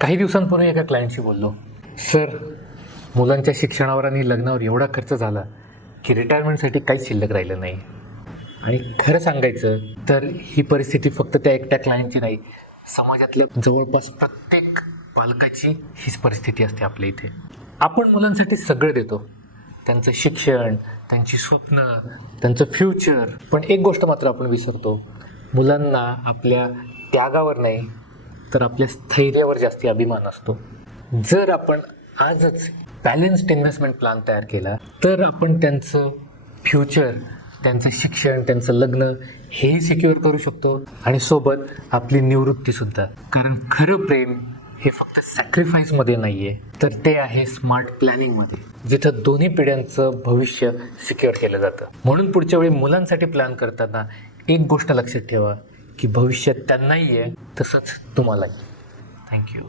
काही दिवसांपूर्वी एका क्लायंटशी बोललो. सर, मुलांच्या शिक्षणावर आणि लग्नावर एवढा खर्च झाला की रिटायरमेंटसाठी काहीच शिल्लक राहिलं नाही. आणि खरं सांगायचं तर ही परिस्थिती फक्त त्या एकट्या क्लायंटची नाही, समाजातल्या जवळपास प्रत्येक पालकाची हीच परिस्थिती असते आपल्या इथे. आपण मुलांसाठी सगळं देतो, त्यांचं शिक्षण, त्यांची स्वप्न, त्यांचं फ्युचर. पण एक गोष्ट मात्र आपण विसरतो, मुलांना आपल्या त्यागावर नाही तर आपल्या स्थैर्यावर जास्ती अभिमान असतो. जर आपण आजच बॅलन्स्ड इन्व्हेस्टमेंट प्लॅन तयार केला तर आपण त्यांचं फ्युचर, त्यांचं शिक्षण, त्यांचं लग्न हेही सिक्युअर करू शकतो आणि सोबत आपली निवृत्तीसुद्धा. कारण खरं प्रेम हे फक्त सॅक्रिफाईसमध्ये नाही आहे, तर ते आहे स्मार्ट प्लॅनिंगमध्ये, जिथं दोन्ही पिढ्यांचं भविष्य सिक्युअर केलं जातं. म्हणून पुढच्या वेळी मुलांसाठी प्लॅन करताना एक गोष्ट लक्षात ठेवा की भविष्य त्यांनाही आहे तसंच तुम्हालाही. थँक्यू.